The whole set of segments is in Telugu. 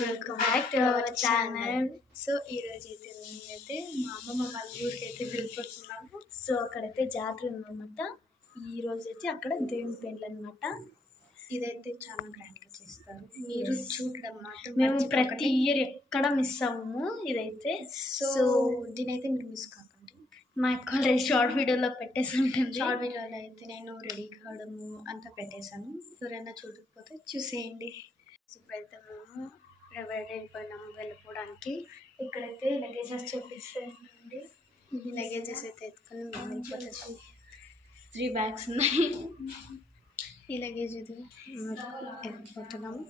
Welcome back to our channel. So ఈరోజు అయితే మా అమ్మమ్మ వాళ్ళ ఊరికి అయితే వెళ్ళిపోతున్నాము. సో అక్కడైతే జాతర ఉందన్నమాట. ఈరోజు అయితే అక్కడ దేవుని పెండ్లు అనమాట. ఇదైతే చాలా గ్రాండ్గా చేస్తారు. మీరు చూడడం మాత్రం మేము ప్రతి ఇయర్ ఎక్కడ మిస్ అవ్వము ఇదైతే. సో దీనైతే మీరు మిస్ కాకండి. మా యొక్క ఆల్రెడీ షార్ట్ వీడియోలో పెట్టేసి ఉంటుంది. షార్ట్ వీడియోలో అయితే నేను రెడీ కావడము అంతా పెట్టేశాను. ఎవరైనా చూడకపోతే చూసేయండి. ఇప్పుడైతే మేము రెడీ అయిపోయినాము వెళ్ళిపోవడానికి. ఇక్కడైతే లగేజెస్ చూపిస్తాయండి. ఇది లగేజెస్ అయితే ఎత్తుకొని మేము వెళ్ళిపోతాం. 3 బ్యాగ్స్ ఉన్నాయి. ఈ లగేజ్ ఇది వెళ్ళిపోతున్నాము.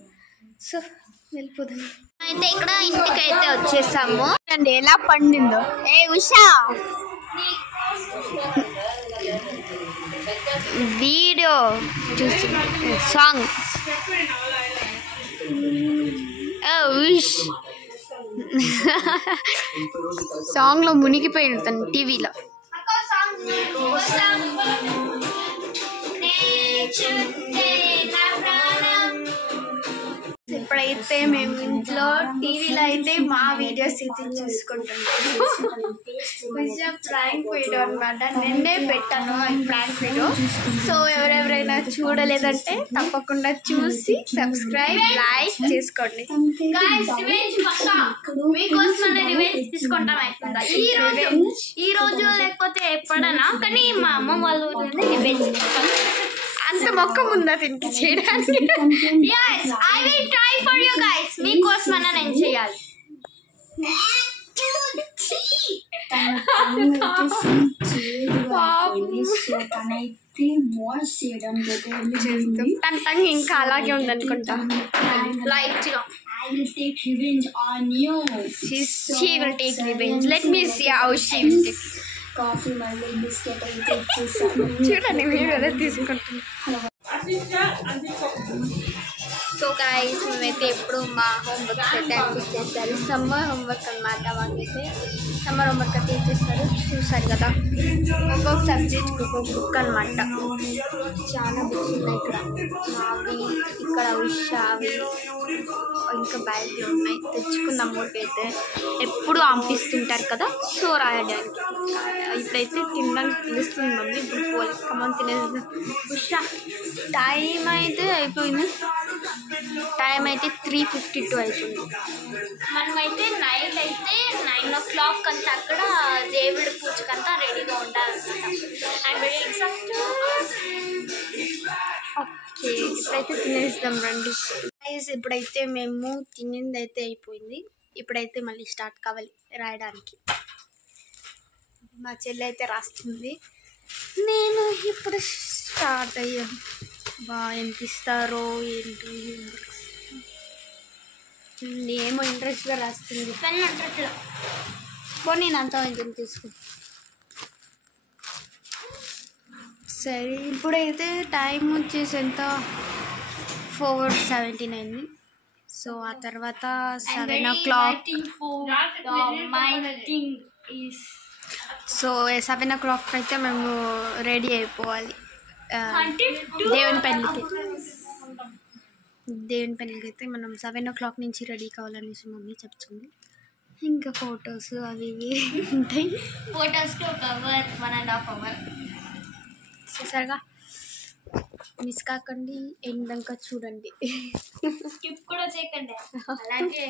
సో వెళ్ళిపోదాం. అయితే ఇక్కడ ఇంటికి అయితే వచ్చేసాము. ఎలా పండిందో ఏ ఉషా వీడియో చూసి సాంగ్ సాంగ్ లో మునిగిపోయిన తను టీవీలో. ఇప్పుడైతే మేము ఇంట్లో టీవీలో అయితే మా వీడియోస్ అయితే చూసుకుంటున్నాము. కొంచెం ప్రాంక్ వీడియో అనమాట. నిన్నే పెట్టాను ఈ ప్రాంక్ వీడియో. సో ఎవరెవరైనా చూడలేదంటే తప్పకుండా చూసి సబ్స్క్రైబ్ లైక్ చేసుకోండి. ఈ రోజు లేకపోతే ఎప్పుడైనా కానీ మా అమ్మ వాళ్ళ ఊరిలోనే రివెంజ్ అంత మొక్క ఉందా దీనికి చేయడానికి. I will try for you guys. మీకోసమన్నా నేను చేయాలి. తన ఇంకా అలాగే ఉందనుకుంటా. లైట్ గా she will take revenge. Let me see how she will take. Coffee మళ్ళీ బిస్కెట్ అయితే చూడండి వీడియోలో తీసుకుంటున్నాం. సో గైస్ మేమైతే ఎప్పుడు మా హోంవర్క్స్ అయితే చేస్తారు. సమ్మర్ హోంవర్క్ అనమాట. వాళ్ళైతే సమ్మర్ హోంవర్క్ అయితే ఇచ్చేస్తారు. చూసారు కదా ఒక్కొక్క సబ్జెక్ట్కి ఒక్కొక్క బుక్ అనమాట. చాలా బుక్స్ ఉన్నాయి ఇక్కడ. మావి ఇక్కడ ఉషావి ఇంకా బ్యాగ్లు ఉన్నాయి. తెచ్చుకున్న మూడు అయితే ఎప్పుడు పంపిస్తుంటారు కదా. సో రాయడానికి ఇప్పుడైతే తినడానికి పిలుస్తుంది మమ్మీ. ఇప్పుడు పోవాలి కమని తినేద్దాం. ఉషా టైం అయితే అయిపోయింది. టైం అయితే 3:52 అవుతుంది. మనమైతే నైట్ అయితే 9 o'clock అంతా అక్కడ దేవుడి పూజకంతా రెడీగా ఉండాలన్నమాట. And very exact. ఓకే ఇప్పుడైతే తినేస్తాం రండి. ఇప్పుడైతే మేము తినింది అయితే అయిపోయింది. ఇప్పుడైతే మళ్ళీ స్టార్ట్ కావాలి రాయడానికి. మా చెల్లి అయితే రాస్తుంది. నేను ఇప్పుడు స్టార్ట్ అయ్యాను. ఎంత ఇస్తారో ఏంటి ఏమో ఇంట్రెస్ట్గా రాస్తుంది. పోనీ నేను అంతా ఇంత తీసుకో. సరే ఇప్పుడైతే టైం వచ్చేసి ఎంత 4:17 సో ఆ తర్వాత 7 o'clock. సో 7 o'clock అయితే మేము రెడీ అయిపోవాలి దేవుని పెళ్ళికి అయితే మనం 7 o'clock నుంచి రెడీ కావాలనేసి మమ్మీ చెప్తుంది. ఇంకా ఫొటోస్ అవి ఇవి ఉంటాయి. ఫొటోస్కి ఒక అవర్ 1.5 hours. చూసారుగా మిస్ కాకండి. ఎండంకా చూడండి. స్కిప్ కూడా చేయకండి. అలాగే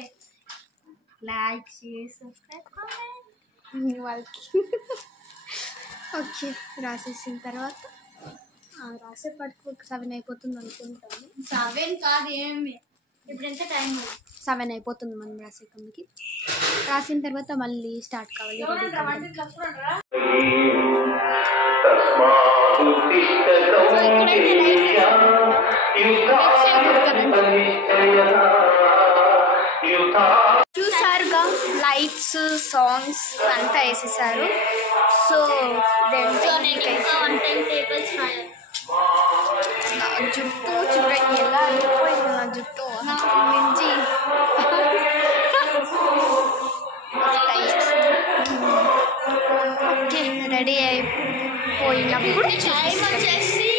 లైక్ షేర్ సబ్స్క్రైబ్ కామెంట్ వాళ్ళకి. ఓకే రాసేసిన తర్వాత రాసే పట్టుకు 7 అయిపోతుంది అనుకుంటాను. 7 కాదు ఏమి ఇప్పుడు ఎంత టైం 7 అయిపోతుంది మనం రాసే కమ్మికి. రాసిన తర్వాత మళ్ళీ స్టార్ట్ కావాలి. చూసారుగా లైట్స్ సాంగ్స్ అంతా వేసేసారు. సో జుట్టు చూడండి ఎలా అయిపోయింది నా జుట్టు నుంచి. ఓకే రెడీ అయిపోయినప్పుడు టైం వచ్చేసి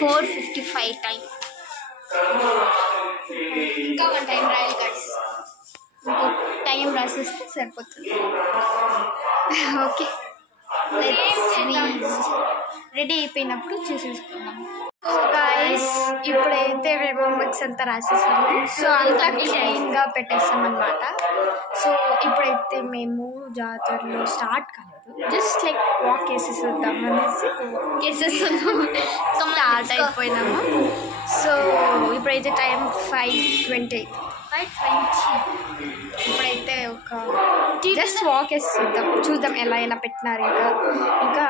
4:55 టైం. ఇంకా 1 టైం రాయాలి గైస్. ఇంకో టైం రాసిస్తే సరిపోతుంది. ఓకే, రెడీ అయిపోయినప్పుడు చూసేసుకుందాం. సో గైస్, ఇప్పుడైతే మేము హోంవర్క్స్ అంతా రాసేసాము. సో అంతా క్లీన్గా పెట్టేస్తాం అనమాట. సో ఇప్పుడైతే మేము జాతరలో స్టార్ట్ కాలేదు, జస్ట్ లైక్ వాక్ చేసేద్దాం అనేసి స్టార్ట్ అయిపోయినాము. సో ఇప్పుడైతే టైం 5:20. ఇప్పుడైతే ఒక జస్ట్ వాక్ చూద్దాం ఎలా పెట్టినారు. ఇంకా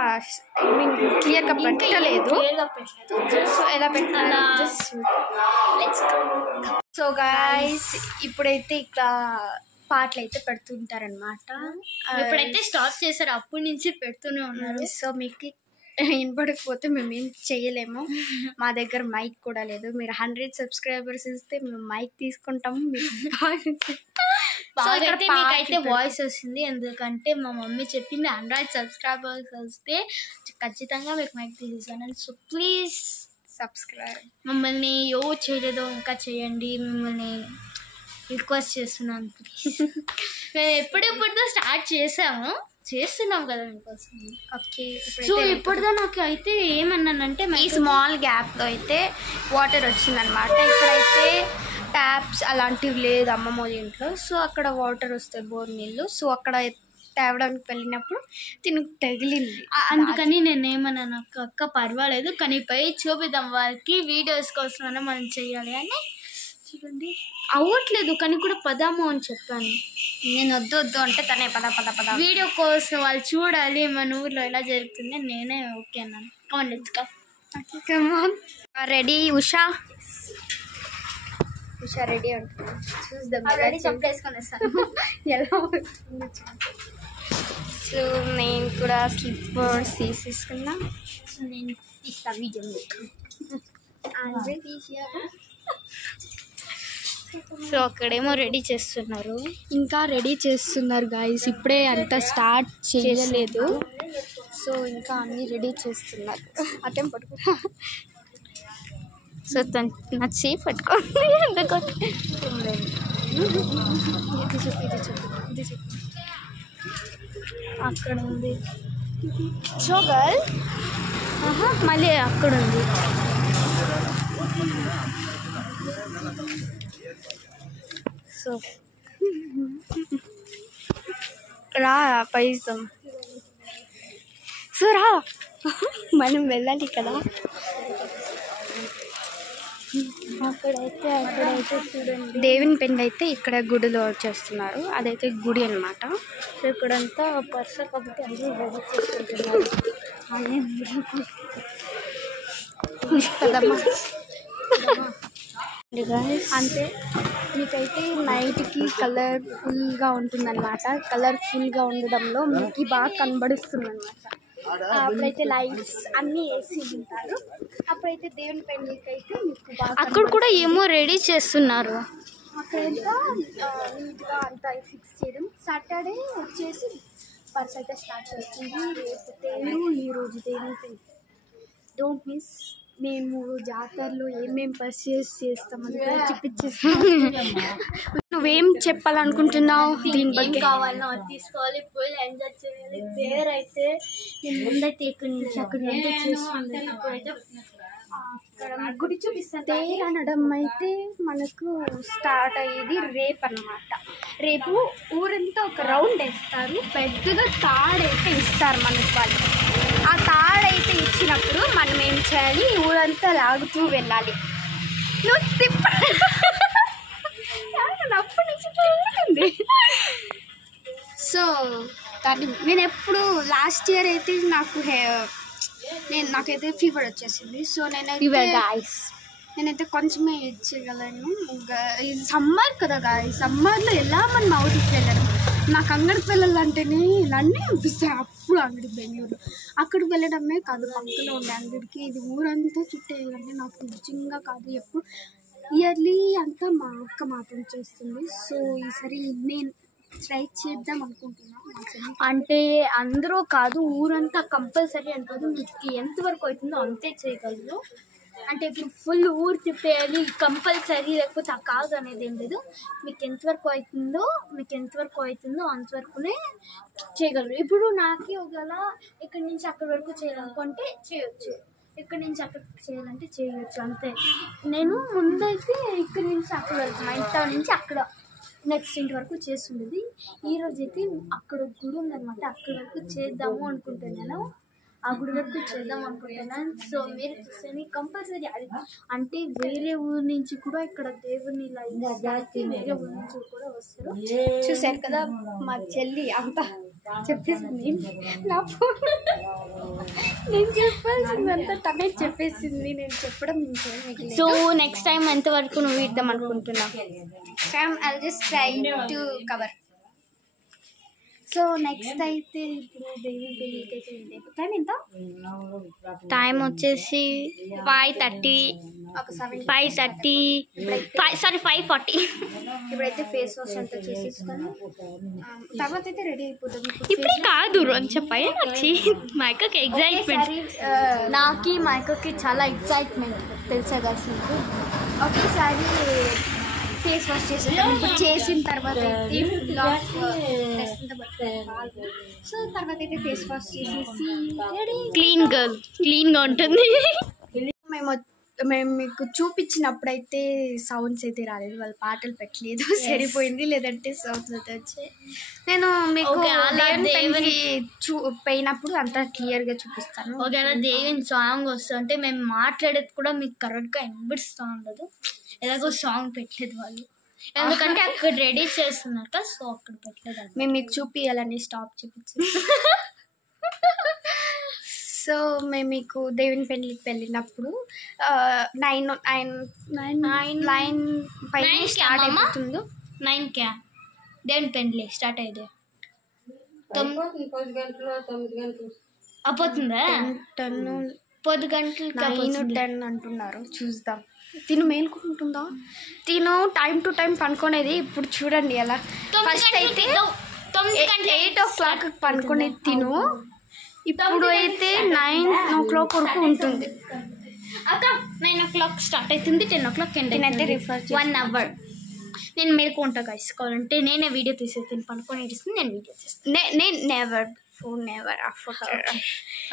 ఐ మీన్ క్లియర్గా పెట్టలేదు. సో ఎలా పెట్టినారు జస్ట్. సో గైస్, ఇప్పుడైతే ఇక్కడ పాటలు అయితే పెడుతుంటారనమాట. ఇప్పుడైతే స్టాప్ చేశారు, అప్పటి నుంచి పెడుతూనే ఉన్నారు. సో మీకు వినపడకపోతే మేము ఏం చేయలేము. మా దగ్గర మైక్ కూడా లేదు. మీరు 100 సబ్స్క్రైబర్స్ ఇస్తే మేము మైక్ తీసుకుంటాము. మీకైతే వాయిస్ వస్తుంది, ఎందుకంటే మా మమ్మీ చెప్పింది 100 సబ్స్క్రైబర్స్ వస్తే ఖచ్చితంగా మీకు మైక్ తీసేసాను. So please subscribe. మమ్మల్ని ఎవరు చేయలేదో ఇంకా చేయండి, మిమ్మల్ని రిక్వెస్ట్ చేస్తున్నాను ప్లీజ్. మేము ఎప్పుడెప్పుడుతో స్టార్ట్ చేస్తున్నాం కదా మీకోసం. ఓకే, సో ఇప్పుడుదా నాకు అయితే ఏమన్నానంటే ఈ స్మాల్ గ్యాప్లో అయితే వాటర్ వచ్చిందనమాట. ఇక్కడైతే ట్యాప్స్ అలాంటివి లేదు అమ్మమ్మ ఇంట్లో. సో అక్కడ వాటర్ వస్తాయి, బోర్ నీళ్ళు. సో అక్కడ తేవడానికి వెళ్ళినప్పుడు తినకు తగిలింది. అందుకని నేనేమన్నాను, అక్క పర్వాలేదు కానీ పై చూపిద్దాం వాళ్ళకి, వీడియోస్ కోసమైనా మనం చెయ్యాలి అని. చూడండి అవ్వట్లేదు కానీ కూడా పదాము అని చెప్పాను. నేను వద్దు అంటే తనే పద వీడియో కోసం వాళ్ళు చూడాలి మన ఊర్లో ఎలా జరుగుతుంది. నేనే ఓకే అన్నాను. Come on let's go. Ready Usha ready ఉంటుంది. చూద్దాం, రెడీ చెప్పేసుకొని వస్తాను ఎలా వస్తుంది. సో నేను కూడా స్లిప్పర్స్ తీసేసుకున్నా. సో నేను తీస్తా వీడియో. సో అక్కడేమో రెడీ చేస్తున్నారు గాయస్. ఇప్పుడే అంతా స్టార్ట్ చేయలేదు. సో ఇంకా అన్నీ రెడీ చేస్తున్నారు. అటెం పట్టుకో. సో నా చేయి పట్టుకోండి. ఇది చెప్పు అక్కడ ఉంది. సో గర్ల్ మళ్ళీ అక్కడ ఉంది. సో రా పైస్తాం. సో రా, మనం వెళ్ళాలి కదా. అక్కడైతే చూడండి, దేవుని పెండ్ అయితే ఇక్కడ గుడిలో చేస్తున్నారు. అదైతే గుడి అనమాట. సో ఇక్కడంతా పర్స కాబట్టి అందరూ రెడీ చేసుకుంటున్నారు. అంతే, మీకైతే నైట్కి కలర్ఫుల్గా ఉంటుందన్నమాట. కలర్ఫుల్గా ఉండడంలో మీకు బాగా కనబడుస్తుంది అనమాట. అప్పుడైతే లైట్స్ అన్నీ వేసి ఉంటారు. అప్పుడైతే దేవుని పెళ్ళికి అయితే మీకు బాగా అక్కడ కూడా ఏమో రెడీ చేస్తున్నారు. అక్కడంతా నీట్గా అంతా ఫిక్స్ చేయడం. సాటర్డే వచ్చేసి పర్స్ అయితే స్టార్ట్ అవుతుంది. రేపు తేరు, ఈరోజు దేవుని పెళ్ళి. Don't miss. మేము జాతరలో ఏమేమి పర్చేస్ చేస్తామని చూపించేస్తాం. నువ్వేం చెప్పాలనుకుంటున్నావు దీని ಬಗ್ಗೆ? కావాలన్నా తీసుకోవాలి, ఫుల్ ఎంజాయ్ చేయాలి. పేరు అయితే నేను ముందైతే ఇక్కడి నుంచి అక్కడ చేస్తుంది. గుడి చూపిస్తాను. తేరు అనడం అయితే మనకు స్టార్ట్ అయ్యేది రేపు అన్నమాట. రేపు ఊరంతా ఒక రౌండ్ వేస్తారు. పెద్దగా తాడైతే ఇస్తారు మనకు వాళ్ళు. ఆ తాడైతే ఇచ్చినప్పుడు మనం ఏం చేయాలి, ఊరంతా లాగుతూ వెళ్ళాలి. నువ్వు అప్పటి నుంచి తిరుగుతుంది. సో దాన్ని నేను ఎప్పుడు లాస్ట్ ఇయర్ అయితే నాకైతే ఫీవర్ వచ్చేసింది. సో నేనైతే కొంచెమే ఇచ్చేయగలను. ఇది సమ్మర్ కదా గాయస్, సమ్మర్లో ఎలా మనం అవుట్కి వెళ్ళడం. నాకు అంగడికి వెళ్ళాలంటేనే నన్నే అనిపిస్తాయి. అప్పుడు అంగడి బెంగళూరు అక్కడికి వెళ్ళడమే కాదు, పక్కలో ఉండే అంగడికి. ఇది ఊరంతా చుట్టేయాలంటే నాకు నిజంగా కాదు. ఎప్పుడు ఇయర్లీ అంతా మా అక్క మాత్రం చేస్తుంది. సో ఈసారి నేను ట్రై చేద్దాం అనుకుంటున్నాను. అంటే అందరూ కాదు, ఊరంతా కంపల్సరీ అంటారు. మీకు ఎంతవరకు అవుతుందో అంతే చేయగలరు. అంటే ఇప్పుడు ఫుల్ ఊరు తిప్పేయాలి కంపల్సరీ, లేకపోతే ఆ కాదు అనేది ఏం లేదు. మీకు ఎంతవరకు అవుతుందో అంతవరకునే చేయగలరు. ఇప్పుడు నాకే ఒకవేళ ఇక్కడి నుంచి అక్కడి వరకు చేయాలనుకుంటే చేయొచ్చు, ఇక్కడి నుంచి అక్కడికి చేయాలంటే చేయొచ్చు అంతే. నేను ముందైతే ఇక్కడి నుంచి అక్కడ వరకు, మా ఇంటి నుంచి అక్కడ నెక్స్ట్ ఇంటి వరకు చేస్తుండేది. ఈరోజు అయితే అక్కడ గుడి ఉందన్నమాట, అక్కడ వరకు చేద్దాము అనుకుంటున్నాను. ఆ గుడి వరకు చేద్దాం అనుకుంటున్నాను. సో మీరు చూస్తే కంపల్సరీ అంటే వేరే ఊరు నుంచి కూడా ఇక్కడ దేవుని వేరే ఊరు నుంచి కూడా వస్తారు. చూసారు కదా మా చెల్లి అంతా చెప్పేసింది. నా ఫోన్ నేను చెప్పాల్సిందంతా తనే చెప్పేసింది, నేను చెప్పడం ఇంకేం. సో నెక్స్ట్ టైం ఎంతవరకు నువ్వు ఇద్దాం అనుకుంటున్నావు? Next time I will just try to cover. So next అయితే ఇప్పుడు దేవుని పెళ్ళికి టైం ఎంత? టైం వచ్చేసి 5:30, 5:40. ఇప్పుడైతే ఫేస్ వాష్ అంతా చేసేసుకొని తర్వాత అయితే రెడీ అయిపోతాం. ఇప్పుడే కాదు అని చెప్పాయి మా అక్కకి ఎగ్జైట్మెంట్. నాకు మా అక్కకి చాలా ఎగ్జైట్మెంట్ తెలుసా కదా. ఒకేసారి ఫేస్ వాష్ చేసిన తర్వాత సో తర్వాత అయితే ఫేస్ వాష్ చేసేసి క్లీన్గా ఉంటుంది. మేము మీకు చూపించినప్పుడైతే సౌండ్స్ అయితే రాలేదు, వాళ్ళు పాటలు పెట్టలేదు, సరిపోయింది. లేదంటే సౌండ్స్ అయితే వచ్చాయి. నేను మీకు పోయినప్పుడు అంతా క్లియర్గా చూపిస్తాను. ఒకవేళ దేవుని సాంగ్ వస్తుంటే మేము మాట్లాడేది కూడా మీకు కరెక్ట్గా వినిపిస్తూ ఉండదు. ఎలాగో సాంగ్ పెట్టలేదు వాళ్ళు, ఎందుకంటే అక్కడ రెడీ చేస్తున్నారు కదా, సో అక్కడ పెట్టలేదు. మేము మీకు చూపించాలని స్టాప్ చూపించాం. సో మేము మీకు దేవుని పెళ్ళికి వెళ్ళినప్పుడు 9 పైన స్టార్ట్ అయిపోతుంది. 9కి దేవుని పెళ్ళి స్టార్ట్ అయితే 9 అయిపోతుందా? 10 అంటున్నారు. చూద్దాం. తిను మేలుకుంటుందా? తిను టైం టు టైం పనుకునేది. ఇప్పుడు చూడండి ఎలా. ఫస్ట్ అయితే 8 o'clock పనుకునేది తిను. ఇప్పుడు అయితే 9 o'clock వరకు ఉంటుంది. అక్క 9 o'clock స్టార్ట్ అవుతుంది, 10 o'clock ఎండ్ అయితే రిఫర్ 1 hour. నేను మేలుకుంటా గైస్, కావాలంటే నేనే వీడియో తీసేది, పనుకొని ఇస్తుంది నేను వీడియో చేస్తాను. నేను నెవర్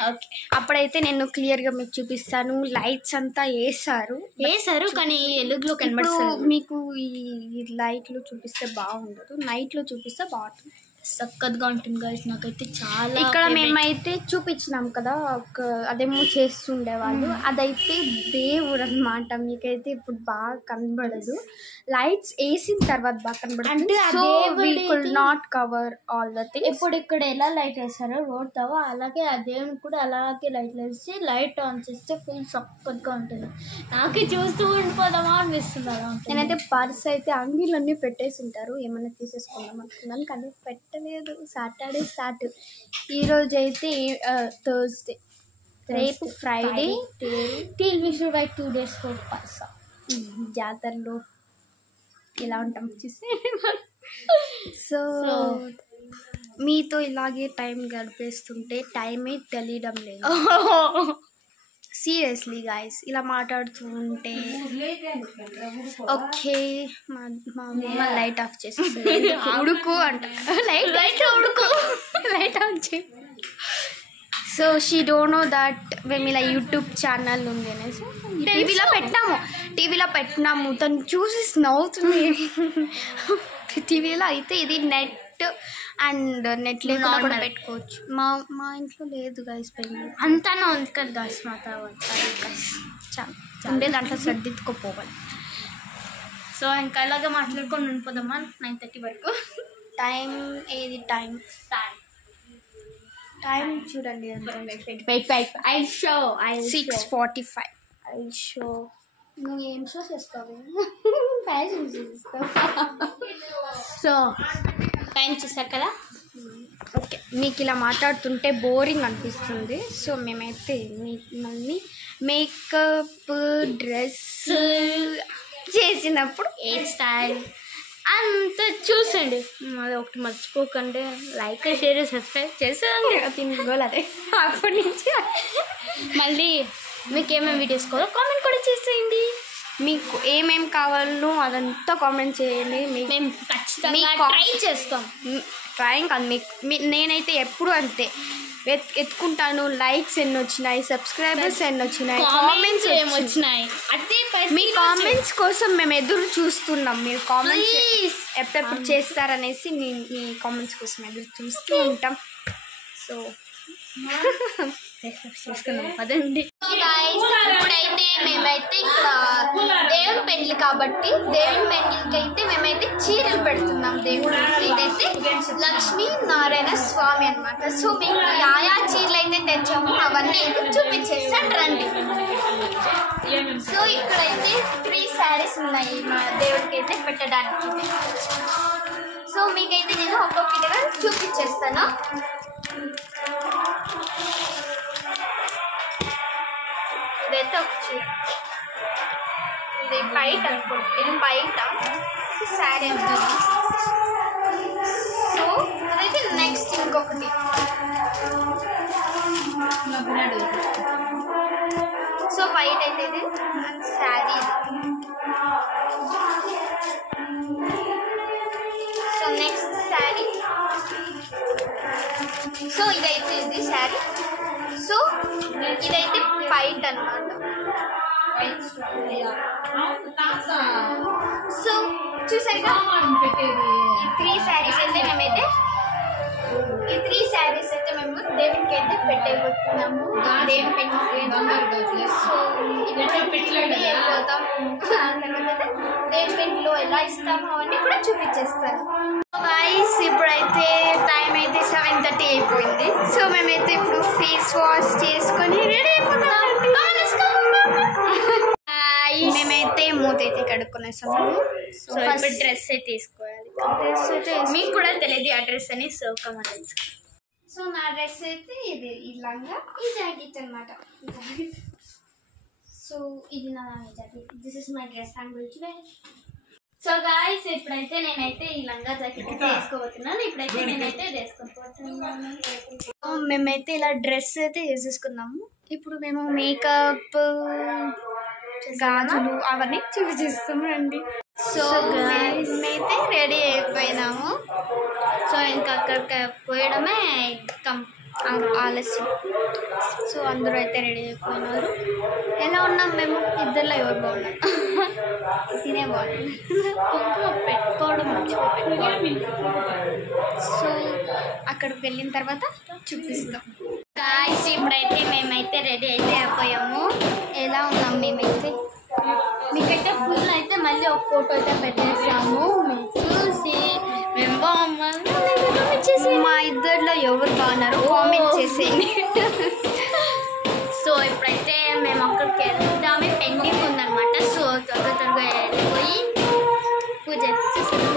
ఓకే. అప్పుడైతే నేను క్లియర్గా మీకు చూపిస్తాను. లైట్స్ అంతా వేసారు కానీ ఎలుగులో కనబడుతుంది. మీకు ఈ లైట్లు చూపిస్తే బాగుండదు, నైట్లో చూపిస్తే బాగుంటుంది, చక్కగా ఉంటుంది గైస్. నాకైతే చాలా ఇక్కడ మేమైతే చూపించినాం కదా, అదేమో చేస్తుండేవాళ్ళు, అదైతే దేవుడు అనమాట. మీకైతే ఇప్పుడు బాగా కనబడదు, లైట్స్ వేసిన తర్వాత బాగా కనబడదు. అంటే not cover all the things. ఇప్పుడు ఇక్కడ ఎలా లైట్ వేస్తారో రోడ్ తవా, అలాగే ఆ దేవుని కూడా అలాగే లైట్లు వేసి లైట్ ఆన్ చేస్తే ఫుల్ చక్కగా ఉంటుంది. నాకే చూస్తూ ఉండిపోదామా అనిపిస్తుంది. అలా నేనైతే పర్స్ అయితే అంగీలన్నీ పెట్టేసి ఉంటారు, ఏమైనా తీసేసుకుందాం అనుకున్నాను కానీ పెట్టలేదు. Saturday start. ఈరోజు అయితే థర్స్డే, రేపు Friday. Till we should wait 2 days for పర్స. జాతరలో ఎలా ఉంటాం చూస్తే. సో మీతో ఇలాగే టైం గడిపేస్తుంటే టైమే తెలియడం లేదు. సీరియస్లీ గాయస్, ఇలా మాట్లాడుతూ ఉంటే. ఓకే, మా అమ్మ లైట్ ఆఫ్ చేసేస్తుంది. ఉడుకు అంట, లైట్ ఉడుకు, లైట్ ఆఫ్ చే. So she don't know that మేము ఇలా యూట్యూబ్ ఛానల్ ఉంది అనేసి టీవీలో పెట్టినాము. తను చూసి నవ్వుతుంది. టీవీలో అయితే ఇది నెట్ అండ్ నెట్ లేకుండా కూడా పెట్టుకోవచ్చు. మా ఇంట్లో లేదు గైస్, పెళ్ళి అంతా ఉంది కదా గైస్. మాత ఉండే దాంట్లో సర్దిద్దుకోపోవాలి. సో ఇంకా ఇలాగే మాట్లాడుకొని ఉండిపోదామా 9:30 వరకు. టైం ఏది? టైం చూడండి, 6:45. నువ్వు ఏం షో చేస్తావు? ఫ్యాషన్ చేస్తావు. సో టైం చూసారు కదా. ఓకే, మీకు ఇలా మాట్లాడుతుంటే బోరింగ్ అనిపిస్తుంది. సో మేమైతే మళ్ళీ మేకప్, డ్రెస్ చేసినప్పుడు హెయిర్ స్టైల్ అంత చూసండి. అది ఒకటి మర్చిపోకండి, లైక్, షేర్, సబ్స్క్రైబ్ చేసేయండి. తినుకోవాలి. అదే అప్పటి నుంచి మళ్ళీ మీకు ఏమేమి వీడియోస్ కావాలో కామెంట్ కూడా చేసేయండి. మీకు ఏమేమి కావాలో అదంతా కామెంట్ చేయండి. మేము ఖచ్చితంగా ట్రై చేస్తాం. ట్రైంగ్ కాదు, నేనైతే ఎప్పుడు అంతే ఎత్తుకుంటాను. లైక్స్ ఎన్ని వచ్చినాయి, సబ్స్క్రైబర్స్ ఎన్ని వచ్చినాయి, కామెంట్స్ ఏమొచ్చినాయి, మీ కామెంట్స్ కోసం మేము ఎదురు చూస్తున్నాం. మీరు కామెంట్స్ ఎప్పుడెప్పుడు చేస్తారనేసి మీ కామెంట్స్ కోసం ఎదురు చూస్తూ ఉంటాం. సో అదండి. ఇప్పుడైతే మేమైతే ఇక్కడ దేవుని పెళ్లి కాబట్టి దేవుని పెళ్లికి అయితే మేమైతే చీరలు పెడుతున్నాం. దేవుడు ఇదైతే లక్ష్మీ నారాయణ స్వామి అనమాట. సో మేము ఆయా చీరలు అయితే తెచ్చాము, అవన్నీ అయితే చూపించేస్తాను రండి. సో ఇక్కడైతే 3 శారీస్ ఉన్నాయి మా దేవుడికి అయితే పెట్టడానికి. సో మీకైతే నేను ఒక్కొక్కటిగా చూపించేస్తాను. ఇదైతే ఒక చీర, ఇది బయట అనుకోండి, ఇది బయట శారీ ఉంటుంది. సో అదైతే నెక్స్ట్ ఇంకొకటి. సో బయట అయితే ఇది sari. So next sari. So ఇదైతే ఇది శారీ. సో ఇదైతే బయట అనమాట. సో చూసారుగా ఈ 3 శారీస్ అయితే మేమైతే మేము దేవుడికి అయితే పెట్టేపోతున్నాము. దేవుని పెట్టి సో వెళ్ళిపోతాం. దేవుని పెట్టులో ఎలా ఇస్తామో అవన్నీ కూడా చూపించేస్తాను. గైస్ ఇప్పుడైతే టైం అయితే 7:30 అయిపోయింది. సో మేమైతే ఇప్పుడు ఫేస్ వాష్ చేసుకొని రెడీ అయిపోతాం. మేమైతే మూత అయితే కడుక్కునేసాము. సో ఇప్పుడు డ్రెస్ అయితే తీసుకోవాలి. మీకు కూడా తెలియదు ఆ డ్రెస్ అని. So comment. సో నా డ్రెస్ అయితే ఇది ఇలాగా ఈ జాకెట్ అనమాట. సో ఇది నా jacket. This is my dress. I'm going to wear. So guys ఇప్పుడైతే నేనైతే ఈ లంగా జాకెట్ తీసుకోబోతున్నాను. ఇప్పుడైతే నేనైతే వేసుకోబోతున్నాను. మేమైతే ఇలా డ్రెస్ అయితే వేసేసుకున్నాము. ఇప్పుడు మేము మేకప్, గాజులు అవన్నీ చూపిస్తాము రండి. సో మేమైతే రెడీ అయిపోయినాము. సో ఇంకా అక్కడికి పోయడమే ఆలస్యం. సో అందరూ అయితే రెడీ అయిపోయినారు. ఎలా ఉన్నాం మేము? ఇద్దరిలో ఎవరు బాగున్నారు? తినే బాగున్నాం. పెట్టుకోవడం మర్చిపోయి. సో అక్కడికి వెళ్ళిన తర్వాత చూపిస్తాం. గాయ్స్ ఇప్పుడైతే మేమైతే రెడీ అయితే అయిపోయాము. ఎలా ఉన్నాం మేమైతే? మీకైతే ఫుల్ అయితే మళ్ళీ ఒక ఫోటో అయితే పెట్టేసాము. మీరు చూసి మేము బాగున్నాము. మా ఇద్దరిలో ఎవరు బాగున్నారు కామెంట్ చేసేయండి. సో ఇప్పుడైతే మేము అక్కడికి వెళ్దామే, పెండింగ్ ఉందన్నమాట. సో త్వరగా వెళ్ళిపోయి పూజ చేస్తాము.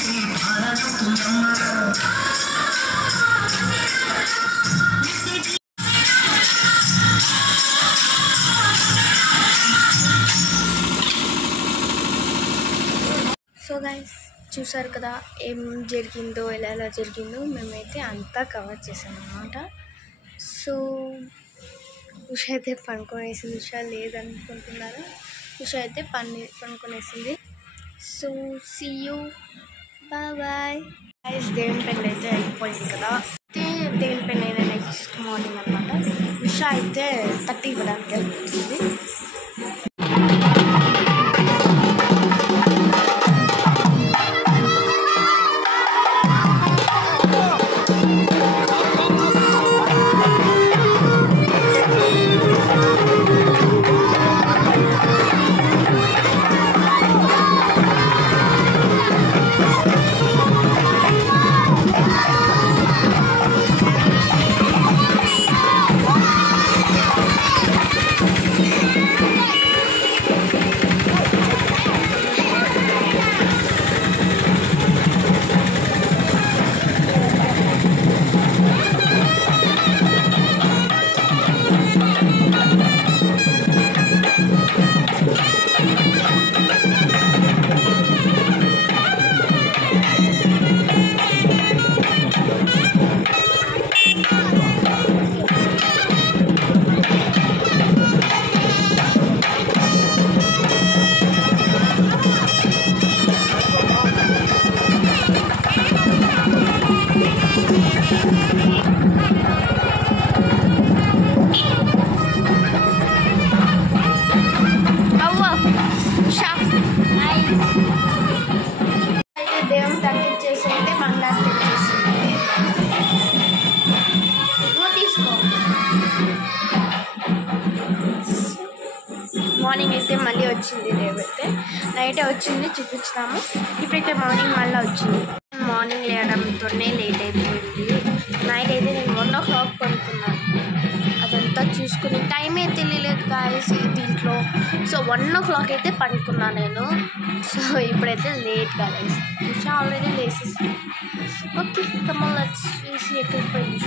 సో గైస్ చూసారు కదా ఏం జరిగిందో ఎలా జరిగిందో మేమైతే అంతా కవర్ చేసాం అన్నమాట. సో ఉష అయితే పనుకొనేసింది. ఉష లేదనుకుంటున్నారా? ఉష అయితే పనుకొనేసింది. So see you, bye. Guys దేవుని పెళ్ళి అయితే అయిపోయింది కదా. అయితే దేవుని పెళ్ళి అయిన నెక్స్ట్ మార్నింగ్ అనమాట. ఉష అయితే 30 ఇవ్వడానికి వెళ్తుంది. దేవుని తగ్గించేసి అయితే బంగారు తెచ్చేసింది. తీసుకో. మార్నింగ్ అయితే మళ్ళీ వచ్చింది దేవుడైతే. నైటే వచ్చింది, చూపించుతాము. ఇప్పుడైతే మార్నింగ్ మళ్ళీ వచ్చింది. మార్నింగ్ లేవడంతోనే లేట్ అయిపోయింది. నైట్ అయితే నేను 1 o'clock పడుకున్నాను. అదంతా చూసుకుని టైం అయితే తెలియలేదు గాయస్ దీంట్లో. సో 1 o'clock అయితే పడుకున్నాను నేను. సో ఇప్పుడైతే లేట్ గాయస్. ఆల్రెడీ లేసేసి okay come on let's see ఎక్కడికి పోయింది.